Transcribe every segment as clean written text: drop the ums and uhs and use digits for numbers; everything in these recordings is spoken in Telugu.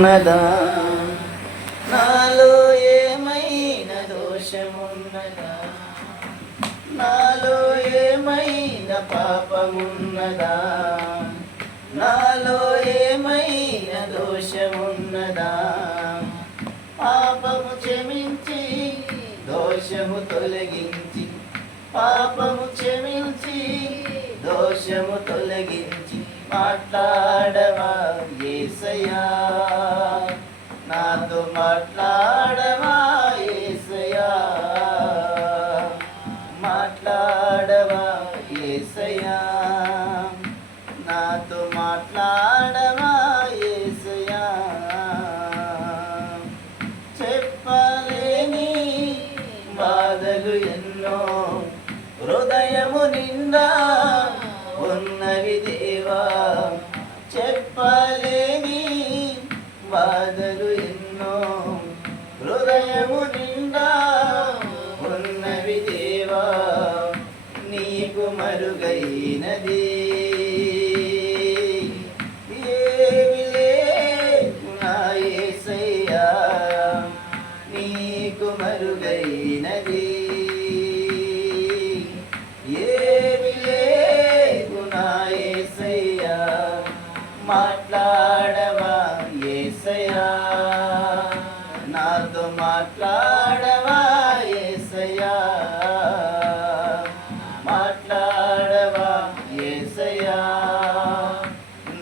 ఉన్నదా? నాలో ఏమైనా దోషమున్నదా? నాలో ఏమైనా పాపమున్నదా? నాలో ఏమైనా దోషమున్నదా? పాపము క్షమించి దోషము తొలగించి, పాపము క్షమించి దోషము తొలగించి మాట్లాడవా యేసయ్యా, నాతో మాట్లాడవా యేసయ్యా, మాట్లాడవా యేసయ్యా, నాతో మాట్లాడవా యేసయ్యా. చెప్పలేని బాధలు ఎన్నో హృదయము నిండా ఉన్నవి దేవా, చెప్పలేని బాధలు ఎన్నో హృదయము నిండా ఉన్నవి దేవా, నీకు మరుగైనది ఏమీ లేదు నా యేసయ్యా, నీకు మరుగైనది ఏమీ లేదు నా యేసయ్యా. మాట్లాడవా యేసయ్యా, నాతో మాట్లాడవా యేసయ్యా, మాట్లాడవా యేసయ్యా,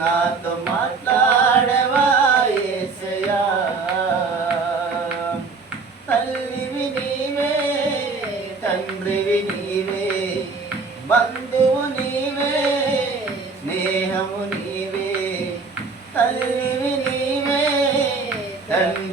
నాతో మాట్లాడవా యేసయ్యా. తల్లివి నీవే, తండ్రివి నీవే, బంధువు నీవే, స్నేహము నీవే, తల్లివి నీవే, తండ్రి